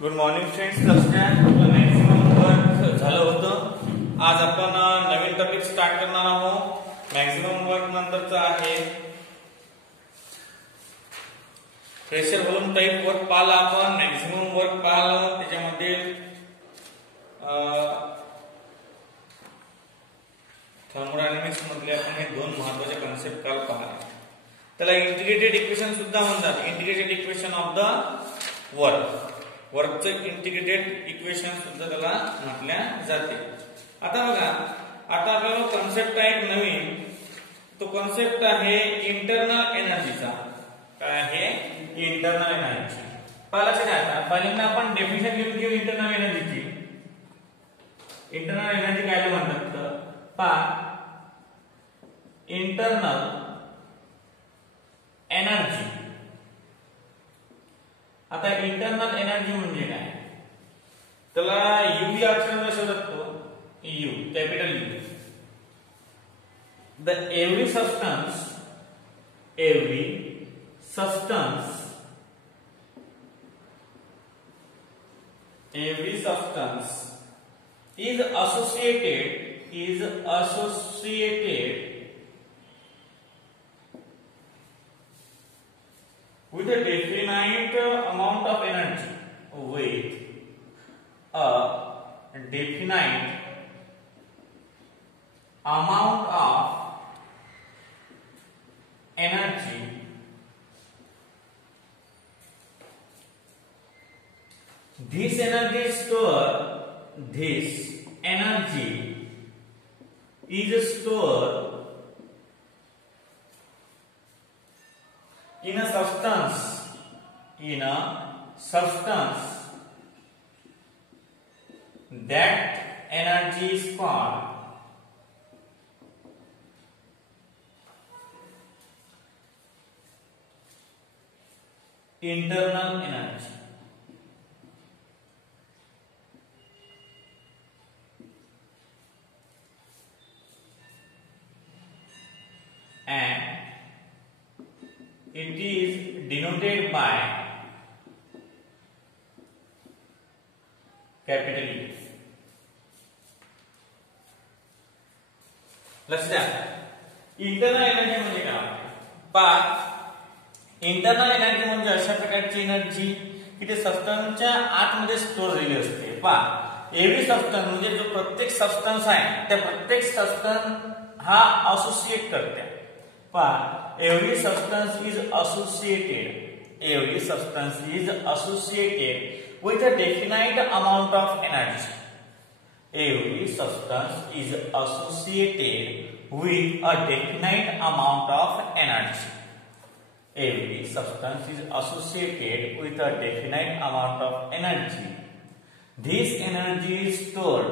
Good morning friends. आपलं maximum work झालं होतं. आज आपण नवीन टॉपिक स्टार्ट करणार आहोत. मॅक्सिमम वर्क नंतरचा आहे प्रेशर व्हॉल्यूम टाइप वर्क पाहिला आपण. मॅक्सिमम वर्क पाहिलं, त्याच्यामध्ये थर्मोडायनामिक्स मधले आपण हे दोन महत्त्वाचे कॉन्सेप्ट काल पाहिले. त्याला इंटिग्रेटेड इक्वेशन सुद्धा म्हणतात. इंटिग्रेटेड इक्वेशन ऑफ द वर्कचं इंटिग्रेटेड इक्वेशन सुद्धा त्याला म्हटल्या जाते. आता बघा, आता आपल्याला कॉन्सेप्ट आहे एक नवीन. तो कॉन्सेप्ट आहे इंटरनल एनर्जीचा. काय आहे? Internal energy. पहिल्याचं काय? आता पहिल्यांदा आपण डेफिनेशन लिहून घेऊ इंटरनल एनर्जीची. इंटरनल एनर्जी काय म्हणतात तर इंटरनल एनर्जी. आता इंटरनल एनर्जी म्हणजे काय? त्याला यू या अक्षराने शोधतो. You, capital you. The every substance is associated with a definite amount of energy. With a definite amount of energy. This energy is stored in a substance. That energy is called internal energy. And it is denoted by capital E. लक्षात द्या, internal energy म्हणजे काय? Internal energy म्हणजे अशा प्रकारची एनर्जी की ते सबस्टन्सच्या आतमध्ये स्टोअर झालेली असते. एव्हरी सबस्टन्स म्हणजे जो प्रत्येक सबस्टन्स आहे त्या प्रत्येक सबस्टन्स हा असोसिएट करते. Every substance is associated with a definite amount of energy. Every substance is associated with a definite amount of energy. Every substance is associated with a definite amount of energy. This energy is stored.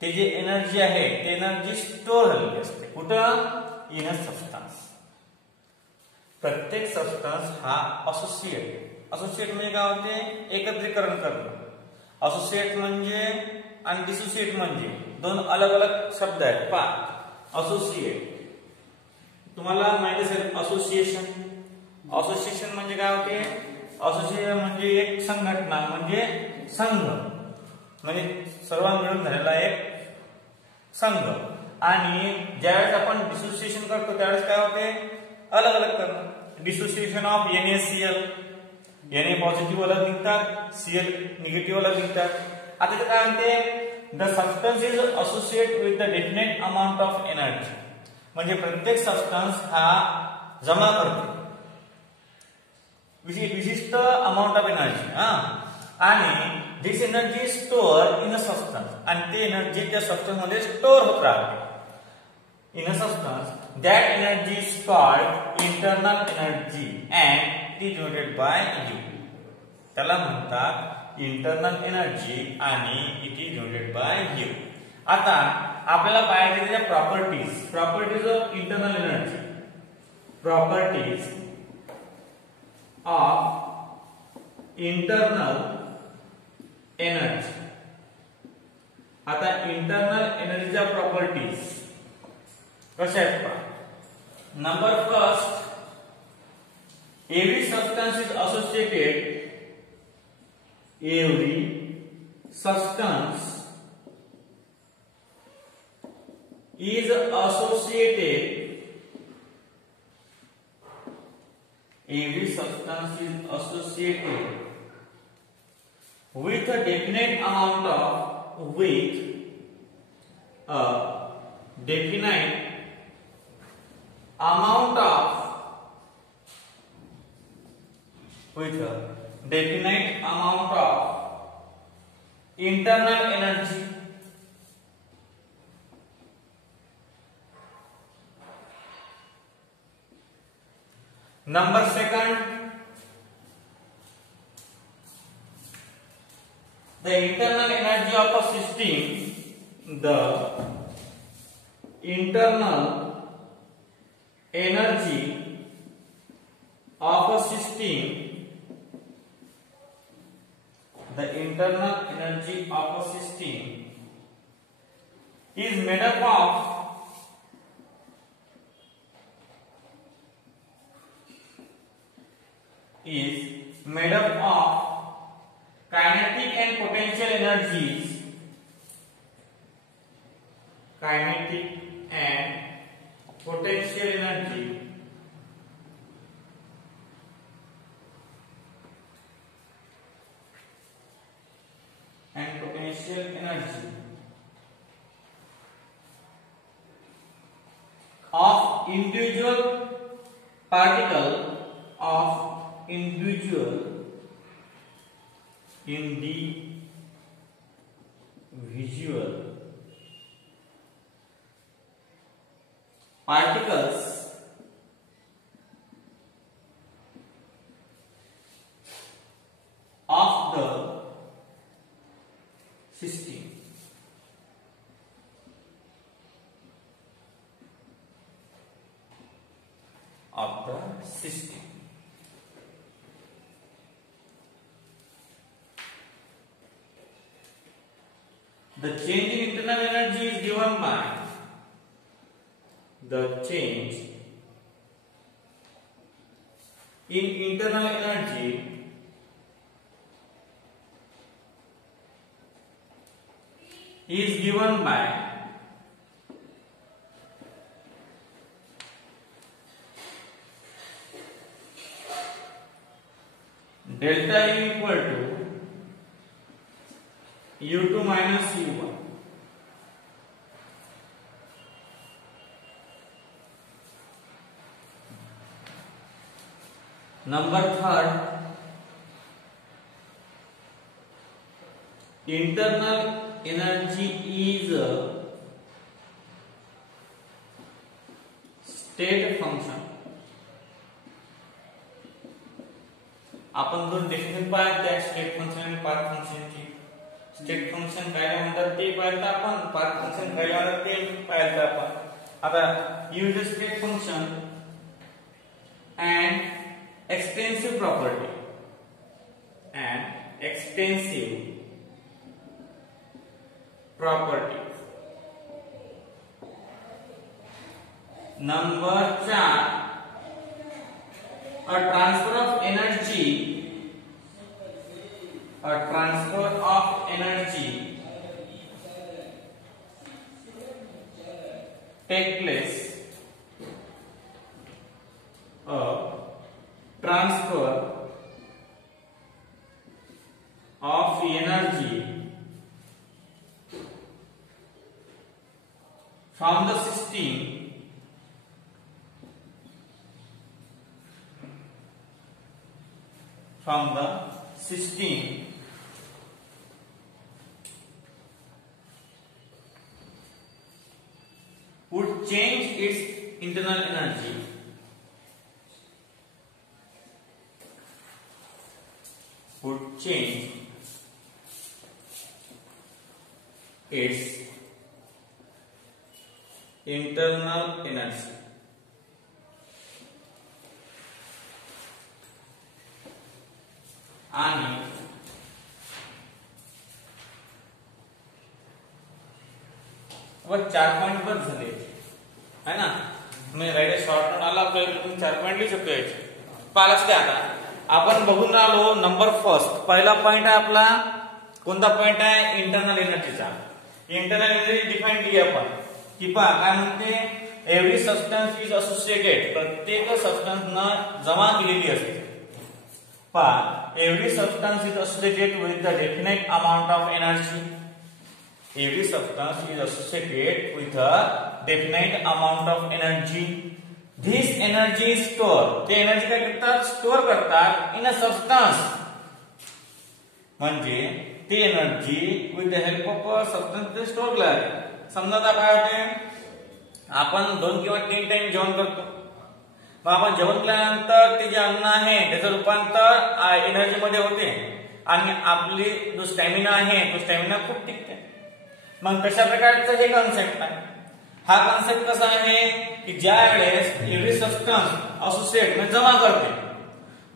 ते जे एनर्जी आहे ते energy store झालेली असते. कुठं? इन अ सबस्टन्स. प्रत्येक सबस्टन्स हा असोसिएट म्हणजे काय होते? एकत्रीकरण करणं. असोसिएट म्हणजे आणि डिसोसिएट म्हणजे दोन अलग अलग शब्द आहेत. असोसिएट तुम्हाला माहिती असेल. असोसिएशन म्हणजे काय होते? असोसिएशन म्हणजे एक संघटना, म्हणजे संघ, म्हणजे सर्वांना मिळून झालेला एक संघ. आणि ज्यावेळेस आपण डिसोसिएशन करतो त्यावेळेस काय होते? अलग अलग करणं. Dissociation of NaCl. Na positive अलग निघतात, Cl निगेटिव्ह अलग निघतात. आता इथे काय म्हणते? The substance is associate with the definite amount of energy. म्हणजे प्रत्येक सबस्टन्स हा जमा करतो विशिष्ट अमाउंट ऑफ एनर्जी. आणि दिस एनर्जी स्टोअर इन अ सबस्टन्स. आणि ते एनर्जी त्या सबस्टन्स मध्ये स्टोअर होत राहते. In a substance, that energy is called internal energy and it is denoted by U. त्याला म्हणतात इंटरनल एनर्जी आणि it is denoted by U. आता आपल्याला पाहायचे त्याच्या properties of internal energy. Properties of internal energy. आता इंटरनल एनर्जीच्या प्रॉपर्टीज कशा आहेत? Number first, every substance is associated every substance is associated with a definite amount of internal energy. Number second, the internal energy of a system, the internal energy of a system, is made up of kinetic and potential energies, of individual particle particles of the system. The change in internal energy is given by the change in internal energy is given by delta U equal to U2 minus U1. Number third, internal energy is a state function. आपण दोन डेफिनेशन पाहिली त्या state function आणि पाथ फंक्शनची. State function काय म्हणतात ते पाहिलं आपण, पाथ फंक्शन काय म्हणतात ते पाहिलं आपण. आता use state function and extensive property Number 4, a transfer of energy take place. A transfer of energy from the system would change its internal energy. Would change its internal energy. आणि व 4 पॉइंट बस झाले है ना. मी राईट शॉर्ट नोट आला आपल्याला, तुम्ही 4 पॉइंट लिहू शकतो याचे. पालच द्या आता आपण बघून आलो नंबर फर्स्ट. पहिला पॉइंट आहे आपला कोणता पॉइंट आहे? इंटरनल एनर्जीचा. इंटरनल एनर्जी डिफाइन केली आपण की पहा काय म्हणते, एव्हरी सबस्टन्स इज असोसिएटेड, प्रत्येक सबस्टन्स न जमा केलेली असते. पहा every substance is associated with the definite amount of energy. Every substance is associated with a definite amount of energy. This energy store, ते एनर्जी काय करतात? स्टोअर करतात इन अ सबस्टन्स. म्हणजे ती energy with the help of substance store केला. समजा आता काय होते, आपण 2 किंवा 3 टाइम जेवण करतो. मग आपण जेवण केल्यानंतर ते जे अन्न आहे त्याचं रूपांतर एनर्जी मध्ये होते आणि आपली जो स्टॅमिना आहे तो स्टॅमिना खूप टिकते. मग कशा प्रकारचं हे कॉन्सेप्ट आहे? हा कॉन्सेप्ट कसा आहे की ज्या वेळेस एव्हरी सबस्टन्स असोसिएट म्हणजे जमा करते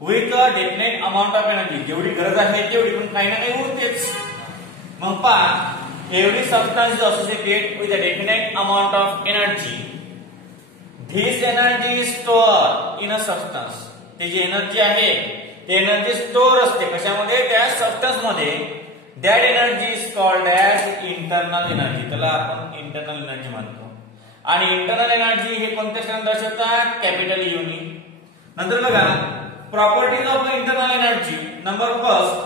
with a definite amount of energy, जेवढी गरज आहे तेवढी, पण काही ना काही उरतेच. मग पहा every substance is associated with a definite amount of energy. This energy is stored in a substance. ते जी एनर्जी आहे ते एनर्जी स्टोअर असते कशामध्ये? त्या सबस्टन्स मध्ये. That energy is called as internal energy. त्याला आपण इंटरनल एनर्जी म्हणतो. आणि इंटरनल एनर्जी हे कोणत्या क्षणात दर्शवतात? कॅपिटल युनी. नंतर बघा properties of internal energy. Number first,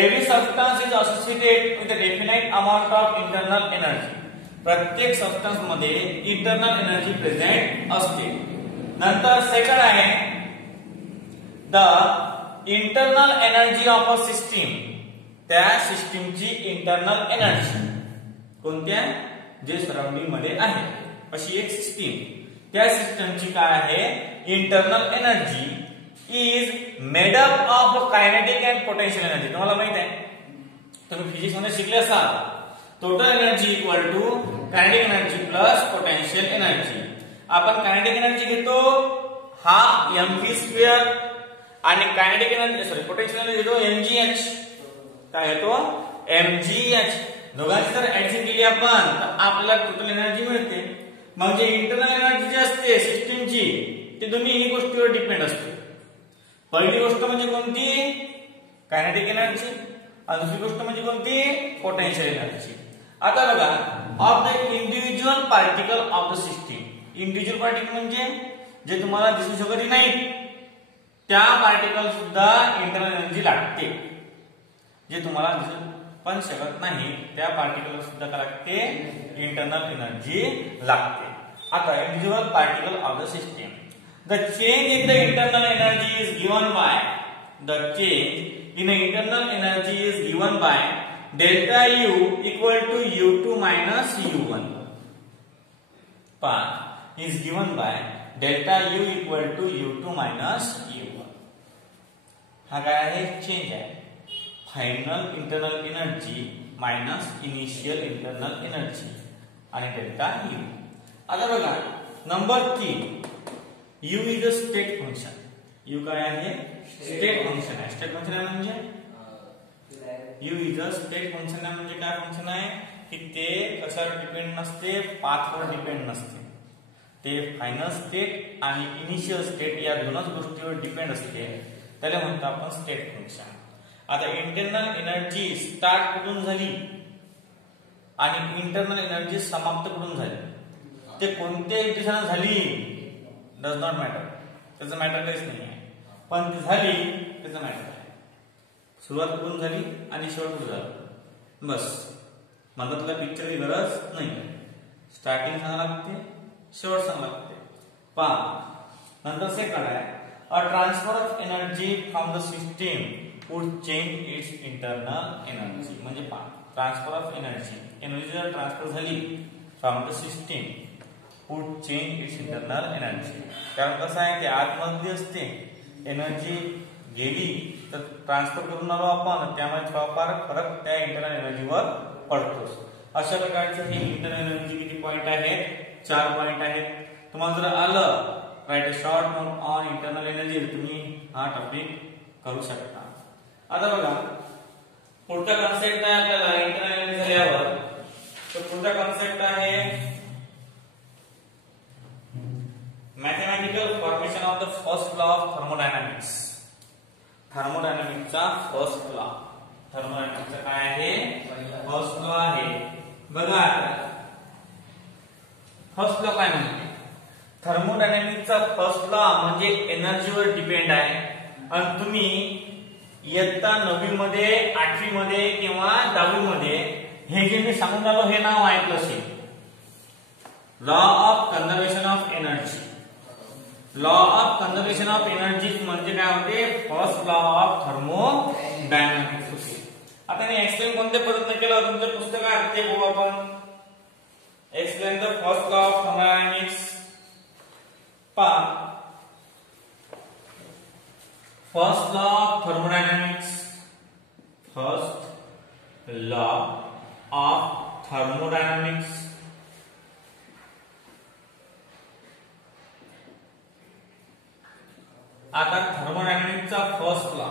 every substance is associated with a definite amount of internal energy. प्रत्येक सबस्टन्स मध्ये इंटरनल एनर्जी प्रेझेंट असते. नंतर सेकंड आहे the internal energy of a system. त्या सिस्टीमची इंटरनल एनर्जी कोणत्या? जे सराउंडिंग मध्ये आहे अशी एक सिस्टीम, त्या सिस्टमची काय आहे? Internal energy is made up of kinetic and potential energy. तुम्हाला माहित आहे, तुम्ही फिजिक्स मध्ये शिकले असाल, total energy equal to kinetic energy plus potential energy. आपण कायनेटिक एनर्जी घेतो हाफ mv स्क्वेअर आणि कायनेटिक एनर्जी पोटेन्शियल एनर्जी घेतो mgh. काय येतो? mgh. दोघांची जर ऍडिशन केली आपण तर आपल्याला टोटल एनर्जी मिळते. मग जे इंटरनल एनर्जी जी असते सिस्टीमची ते दोन्ही गोष्टीवर डिपेंड असते. पहिली गोष्ट म्हणजे कोणती? Kinetic energy. आणि दुसरी गोष्ट म्हणजे कोणती? Potential energy. आता बघा of the individual particle of the system. Individual particle म्हणजे जे तुम्हाला दिसू शकत नाही त्या पार्टिकल सुद्धा इंटरनल एनर्जी लागते. जे तुम्हाला दिसू पण शकत नाही त्या पार्टिकल सुद्धा काय लागते? इंटरनल एनर्जी लागते. आता individual particle of the system. The change in the internal energy is given by delta U equal to U2 minus U1. Is given by delta U equal to U2 minus U1. हा काय आहे? चेंज आहे. Final internal energy minus initial internal energy आणि delta U. आता बघा नंबर 3, U is a state function. U काय आहे? State function आहे. स्टेट फंक्शन आहे म्हणजे U is a state function आहे म्हणजे काय फंक्शन आहे की ते कशावर डिपेंड नसते? पाथवर डिपेंड नसते. ते फायनल स्टेट आणि इनिशियल स्टेट या दोनच गोष्टीवर डिपेंड असते. त्याला म्हणतो आपण स्टेट फंक्शन. आता इंटरनल एनर्जी स्टार्ट कुठून झाली आणि इंटरनल एनर्जी समाप्त कुठून झाली ते कोणत्या इंटेन्शन झाली डज नॉट मॅटर. त्याचं मॅटर काहीच नाही आहे, पण ती झाली त्याचं मॅटर आहे. सुरुवात कुठून झाली आणि शेवट कुठे झाला बस. मधातल्या पिक्चरची गरज नाही. स्टार्टिंग सांगा लागते, शेवट सांगा लागते. पहा नंतर सेकंड आहे a transfer of energy from the system would change its internal energy. म्हणजे पहा ट्रान्सफर ऑफ एनर्जी जर ट्रान्सफर झाली from the system would change its internal energy. कारण कसं आहे ते आतमध्ये असते, एनर्जी गेली तर ट्रान्सफर करून आलो आपण, त्यामुळे थोडाफार फरक त्या इंटरनल एनर्जीवर पडतोच. अशा प्रकारचे हे इंटरनल एनर्जी किती पॉइंट आहेत? 4 पॉइंट आहेत. तुम्हाला जर आलं right a short note on internal energy तुम्ही हा टॉपिक करू शकता. आता बघा पुढचा कॉन्सेप्ट आहे आपल्याला इंटरनल एनर्जी झाल्यावर. तर पुढचा कॉन्सेप्ट आहे mathematical formation of the first law of thermodynamics. First law काय म्हणते? थर्मोडायनामिक्सचा फर्स्ट लॉ म्हणजे एनर्जीवर डिपेंड आहे. आणि तुम्ही इयत्ता 9वी मध्ये, 8वी मध्ये किंवा 10वी मध्ये हे जे मी सांगून राहिलो हे नाव ऐकलं असेल, law of conservation of energy. Law of conservation of energy म्हणजे काय होते? फर्स्ट लॉ ऑफ थर्मोडायनामिक्स होते. आता मी एक्सप्लेन कोणत्या पद्धतीने केलं तुमचं पुस्तक आहे ते बघू आपण. Explain the first law of thermodynamics. First law of thermodynamics. First law of thermodynamics. आता थर्मोडायनामिक्सचा फर्स्ट लॉ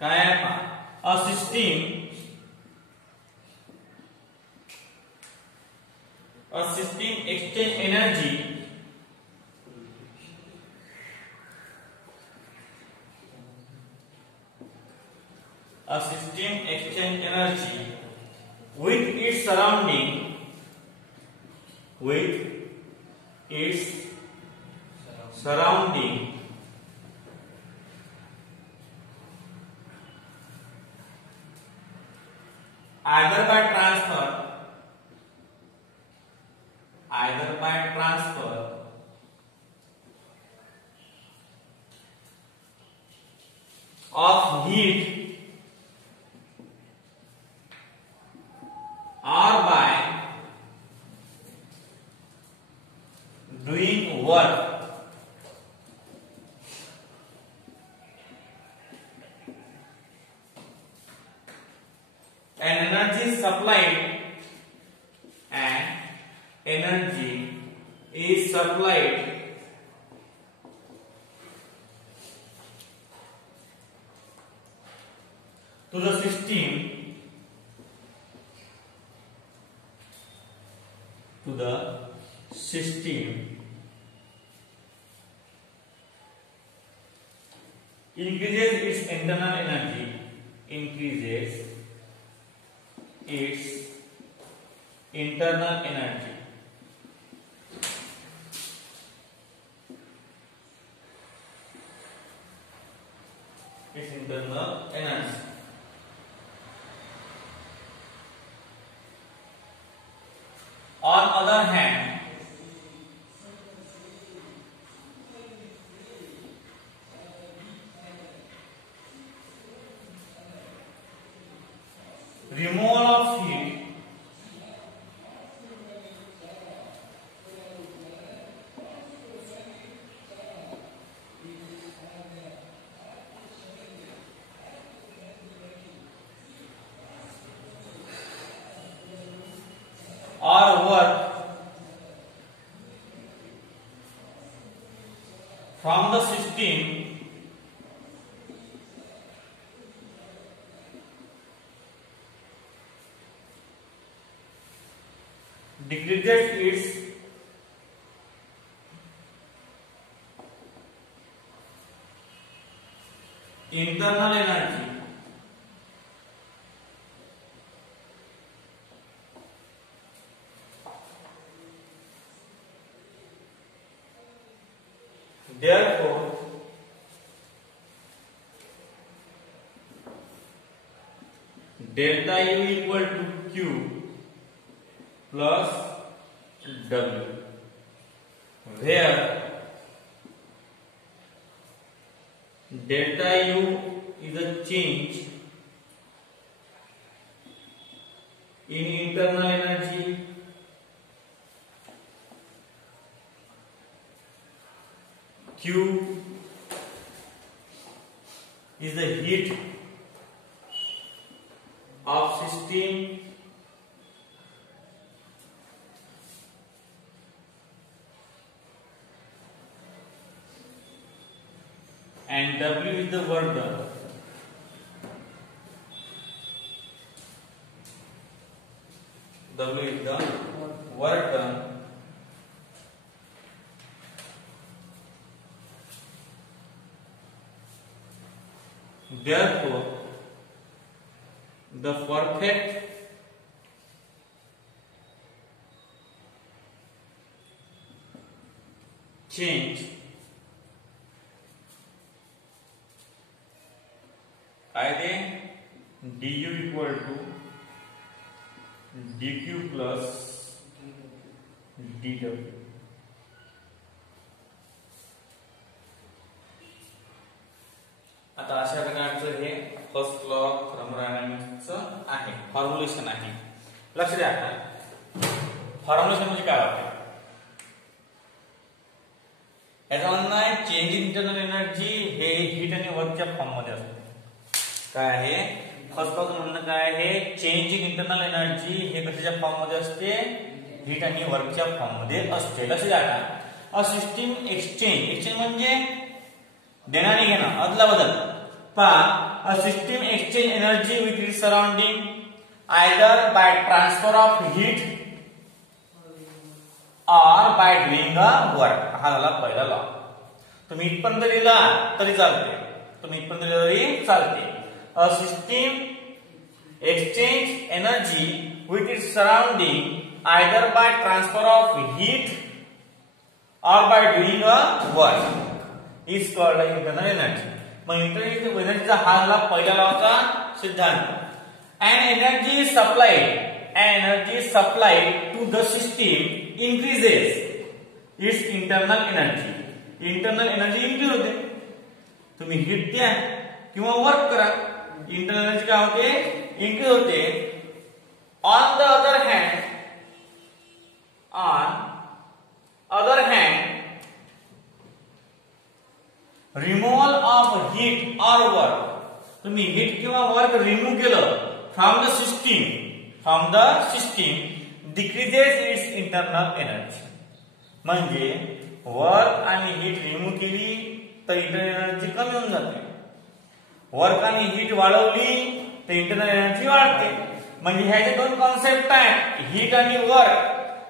काय आहे? A system exchange energy with its surrounding either by transfer of heat or by doing work. And energy is supplied to the system increases its internal energy, On other hand, removal of heat or work from the system decreases its internal energy. Therefore, delta U equal to Q plus W, where delta U is a change in internal energy, Q is the heat of system, and W is the work done. W is the work done. Therefore, the perfect exchange काय ते du equal to dq plus dw. आता अशा प्रकारचं हे first law of थर्मोडायनामिक्सचं आहे, formulation आहे. लक्ष द्या. फॉर्म्युलेशन म्हणजे काय होतं? याचा म्हणणं आहे चेंज इन इंटरनल एनर्जी हे हीट आणि वर्कच्या फॉर्म मध्ये असते. काय आहे फर्स्ट लॉ म्हणणं काय आहे? चेंज इन इंटरनल एनर्जी हे कशाच्या फॉर्म मध्ये असते? हीट आणि वर्कच्या फॉर्म मध्ये असते. लक्ष द्या. अ सिस्टीम एक्सचेंज, एक्सचेंज म्हणजे देणं आणि घेणं, अदला बदल. पहा, a system exchange energy with its surrounding either by transfer of heat or by doing a work. हा झाला पहिला लॉ. तुम्ही इथपर्यंत लिहिला तरी चालते, तुम्ही इथपर्यंत लिहिला तरी चालते. A system exchange energy with its surrounding either by transfer of heat or by doing a work is called internal energy. मग इंटरनल एनर्जीचा हा झाला पहिल्या लॉचा सिद्धांत. An energy supplied to the system increases its internal energy. Internal energy increase होते. तुम्ही हीट द्या किंवा वर्क करा, इंटरनल एनर्जी काय होते? इन्क्रीज होते. On the other hand removal of heat और वर्क, तुम्ही हीट किंवा वर्क रिमूव्ह केलं from the system decreases its internal energy. म्हणजे वर्क आणि हीट रिमूव्ह केली तर इंटरनल एनर्जी कमी होऊन जाते. वर्क आणि हीट वाढवली तर इंटरनल एनर्जी वाढते. म्हणजे ह्याचे दोन कॉन्सेप्ट आहेत, हीट आणि वर्क,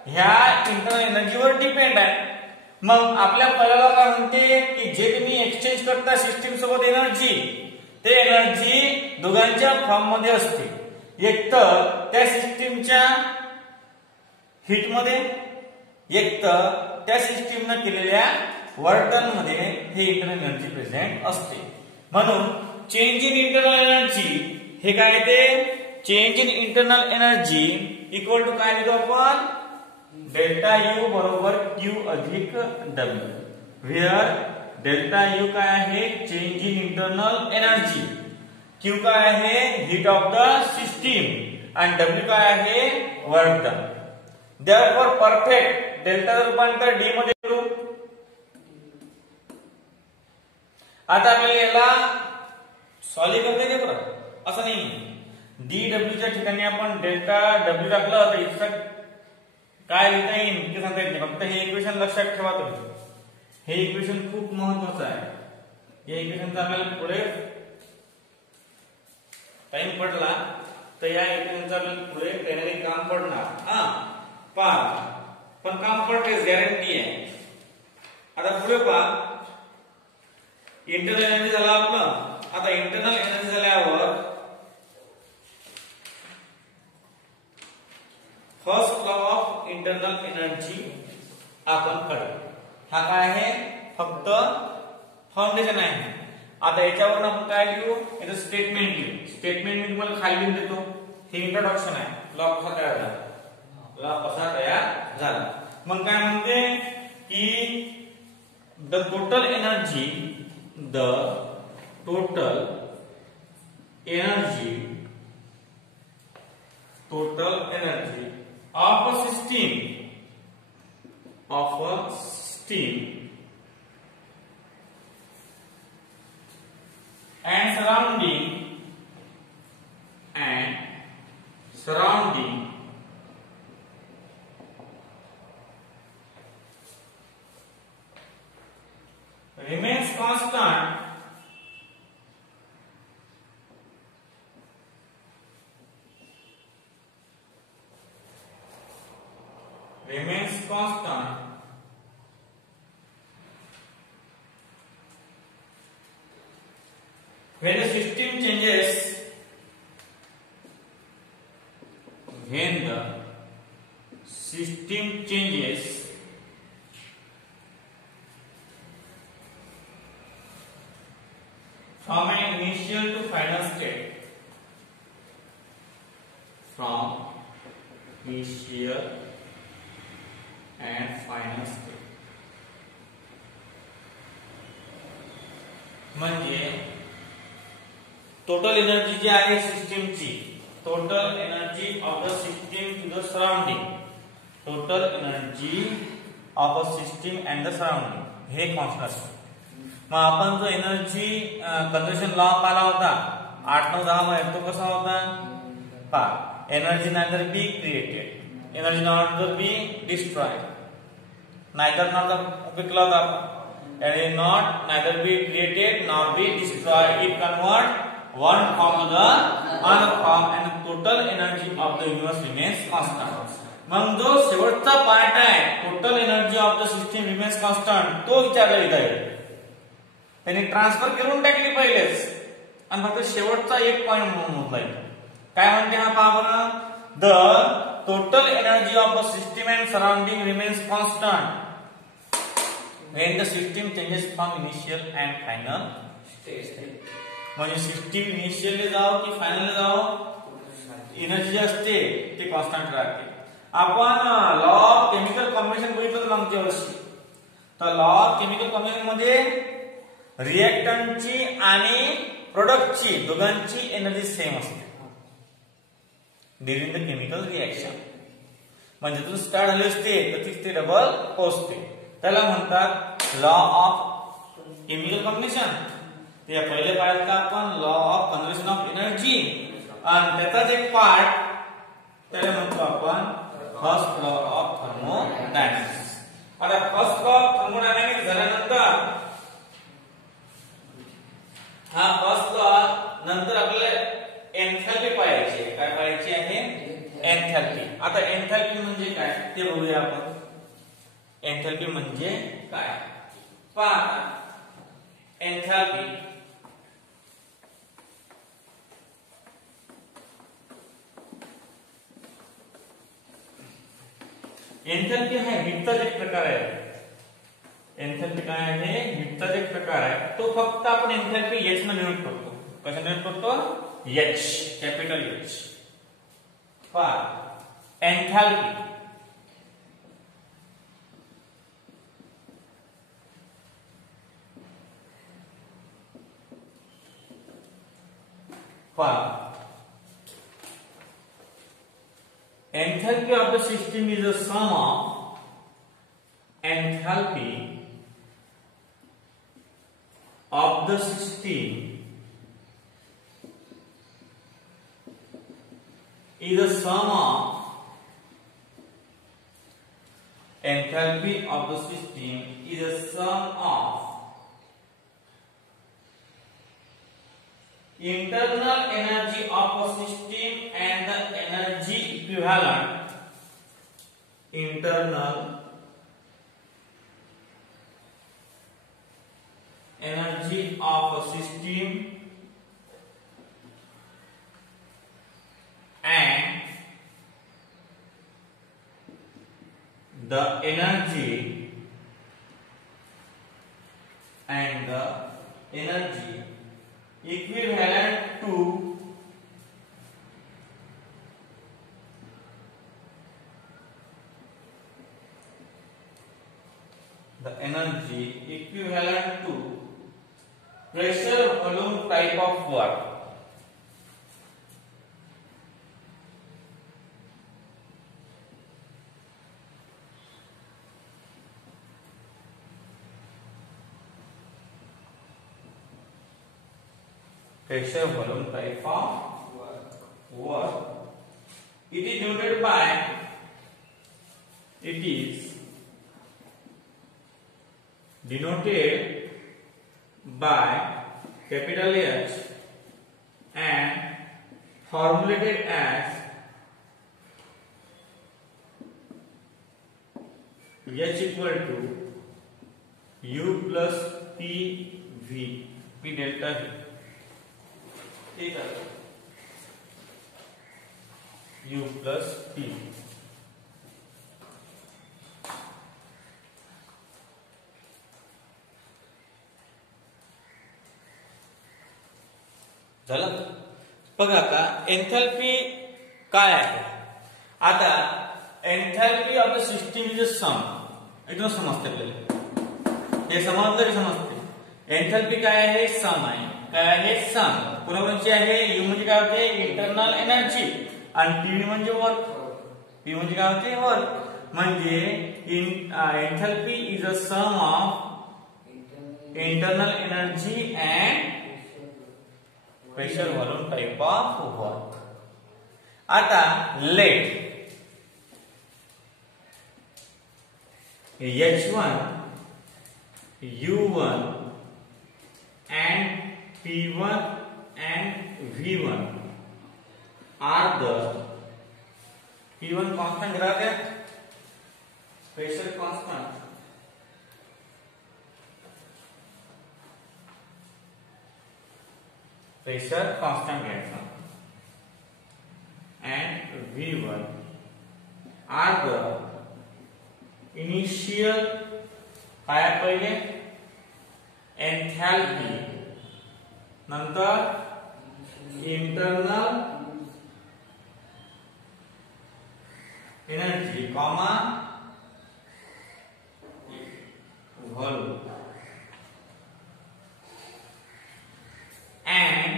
ह्या इंटरनल एनर्जीवर डिपेंड आहे. मग आपल्या पहिल्याला काय म्हणते की जे तुम्ही एक्सचेंज करता सिस्टीम सोबत एनर्जी, ते एनर्जी दोघांच्या फॉर्म मध्ये असते. एक तर त्या सिस्टीमच्या हीट मध्ये, एक तर त्या सिस्टीमने केलेल्या वर्क डन मध्ये हे इंटरनल एनर्जी प्रेझेंट असते. म्हणून चेंज इन इंटरनल एनर्जी हे काय ते? Change in internal energy equal to काय लिहितो आपण? डेल्टा यू बरोबर क्यू अधिक डब्ल्यू. व्हेअर डेल्टा यू काय आहे? Change in internal energy. Q काय आहे? Heat of the system. आणि डब्ल्यू काय आहे? Work done. Therefore perfect delta रूपांतर डी मध्ये करू. आता आपल्याला याला सॉल्व्ह करता येते बरं, असं नाही. डी डब्ल्यू च्या ठिकाणी आपण डेल्टा डब्ल्यू टाकलं तर इथं काय लिहिता येईल ते सांगता येत नाही. फक्त हे इक्वेशन लक्षात ठेवा तुम्ही. हे इक्वेशन खूप महत्वाचं आहे. या इक्वेशनचा आपल्याला पुढे टाइम पडला तर या इक्वेशनचा आपल्याला पुढे काही काम पडणार. पण काम पडतेच, गॅरंटी आहे. आता पुढे पहा, इंटरनल एनर्जी झाला आपलं. आता इंटरनल एनर्जी झाल्यावर first law of internal energy आपण काढू. हा काय आहे? फक्त फाउंडेशन आहे. आता याच्यावर आपण काय लिहू? याचं स्टेटमेंट लिहू. स्टेटमेंट मी तुम्हाला खाली लिहून देतो. हे इंट्रोडक्शन आहे. लॉ कसा तयार झाला, लॉ कसा तयार झाला. मग काय म्हणते की the total energy of a steam and surrounding remains constant when the system changes, the system changes, system changes -3. म्हणजे टोटल एनर्जी जी आहे सिस्टीमची, total energy of the system to the surrounding, total energy of a system and the surrounding हे constant असतं. मग आपण जो energy conservation law पाहिला होता 8, 9, 10 मध्ये, तो कसा होता? पहा, energy neither be created, energy not be destroyed, neither not विकला होता, and not neither be created nor be destroyed. It convert one form to the other form and the total energy of the universe remains constant. मग जो शेवटचा पार्ट आहे, total energy of the system remains constant, तो विचारला इथे. त्यांनी ट्रान्सफर करून टाकली पहिलेच आणि फक्त शेवटचा एक पॉइंट म्हणून मोजलाय. काय म्हणते हा? पहा बरं, the total energy of the system and surrounding remains constant when the system changes from initial and final state. म्हणजे सिस्टीम इनिशियली जाओ की फायनल जाओ, एनर्जी जी असते ती कॉन्स्टंट राहते. आपण लॉ ऑफ केमिकल कॉम्बिनेशन बघितलं मागच्या वर्षी. तर लॉ ऑफ केमिकल कॉम्बिनेशन मध्ये रिएक्टंटची आणि प्रोडक्टची दोघांची एनर्जी सेम असते ड्युरिंग द केमिकल रिएक्शन. म्हणजे तुझं स्टार्ट झाली असते तर तीच ते डबल पोहोचते. त्याला म्हणतात लॉ ऑफ केमिकल कॉम्बिनेशन. ते पहिले पाहिलं का आपण law of conservation of energy, आणि त्याचाच एक पार्ट त्याला म्हणतो आपण फर्स्ट लॉ ऑफ थर्मोडायनामिक्स. आता फर्स्ट लॉ ऑफ थर्मोडायनामिक्स झाल्यानंतर हा फर्स्ट लॉ नंतर आपल्याला एन्थॅल्पी पाहायची आहे. काय पाहायची आहे? एन्थॅल्पी. आता एन्थॅल्पी म्हणजे काय ते बघूया आपण. एन्थॅल्पी म्हणजे काय? पहा, एन्थॅल्पी एन्थॅल्पी हा हीटचा एक प्रकार आहे. एन्थॅल्पी काय आहे? हीटचा एक प्रकार आहे. तो फक्त आपण एन्थॅल्पी एच ने डिनोट करतो. कशा डिनोट करतो? H, capital H. पहा, एन्थॅल्पी enthalpy of the system is a sum of enthalpy of the system is a sum of enthalpy of the system is a sum of internal energy of a system and the energy equivalent. Internal energy of a system and the energy equivalent to pressure volume type of work. Pressure volume type of work. It is denoted by capital H and formulated as H equal to U plus P V, P delta V. ठीक है, U plus P. झालं. बघा का एन्थॅल्पी काय आहे. आता enthalpy of the system is a sum. इथून समजते आपल्याला, हे समजलं की समजते. एंथॅल्पी काय आहे, सम आहे. काय आहे, सम. पुन्हा कोणची आहे, यू म्हणजे काय होते, इंटरनल एनर्जी, आणि टी म्हणजे वर्क. पी म्हणजे काय होते, वर्क. म्हणजे enthalpy is a sum of internal energy and pressure volume type of work. आता let H1, U1 and P1 and V1 are the P1 constant गिरा दिया, pressure constant, pressure constant घ्यायचा, and V1 are the initial काय पहिले, एंथॅल्पी, नंतर internal energy comma volume and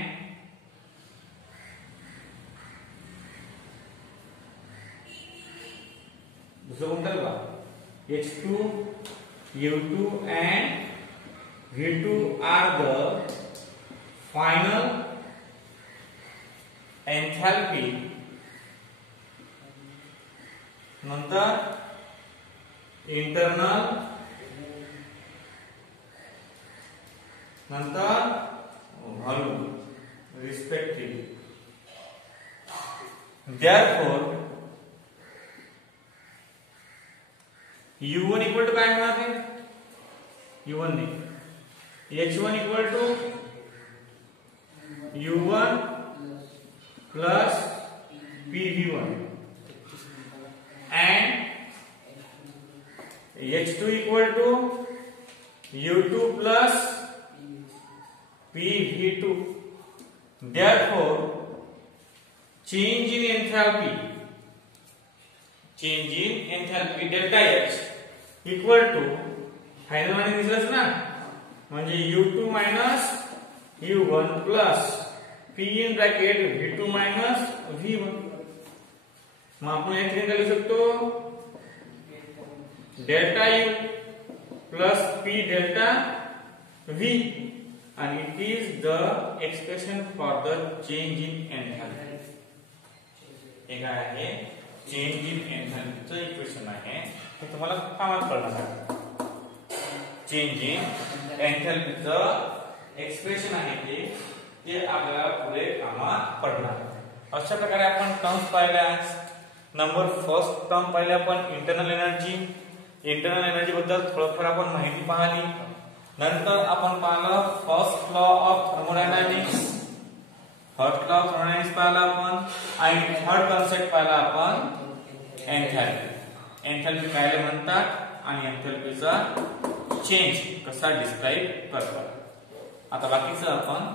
दुसरं कोणतं बघा, H2, U2 and V2 are the final enthalpy, नंतर internal, नंतर volume respectively. Therefore U1 equal to काय होणार आहे, U1 ने H1 equal to U1 plus PV1 and H2 equal to U2 plus PV2. Therefore change in enthalpy delta H equal to final मध्ये दिसलंच ना, म्हणजे U2 minus U1 plus P in bracket V2 minus V1. मग आपण या ठिकाणी लिहू शकतो delta U plus P delta V, आणि it is the expression for the change in enthalpy. हे काय आहे, चेंज इन एंथॅल्पीचं इक्वेशन आहे, हे तुम्हाला कामात पडणार आहे. चेंज इन एंथॅल्पीचं एक्सप्रेशन आहे ते आपल्याला पुढे कामात पडणार. अशा प्रकारे आपण टर्म्स पाहिल्या. नंबर फर्स्ट टर्म पाहिले आपण इंटरनल एनर्जी. इंटरनल एनर्जी बद्दल थोडंफार आपण माहिती पाहिली. नंतर आपण पाहिलं first law of thermodynamics. First law of thermodynamics पाहिला आपण, आणि थर्ड कन्सेप्ट पाहिला आपण एंथॅल्पी. एंथॅल्पी काय म्हणतात आणि एंथॅल्पीचा चेंज कसा डिस्क्राइब करतात. आता बाकीचं आपण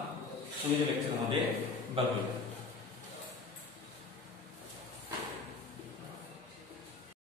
पुढील लेक्चर मध्ये बघूया.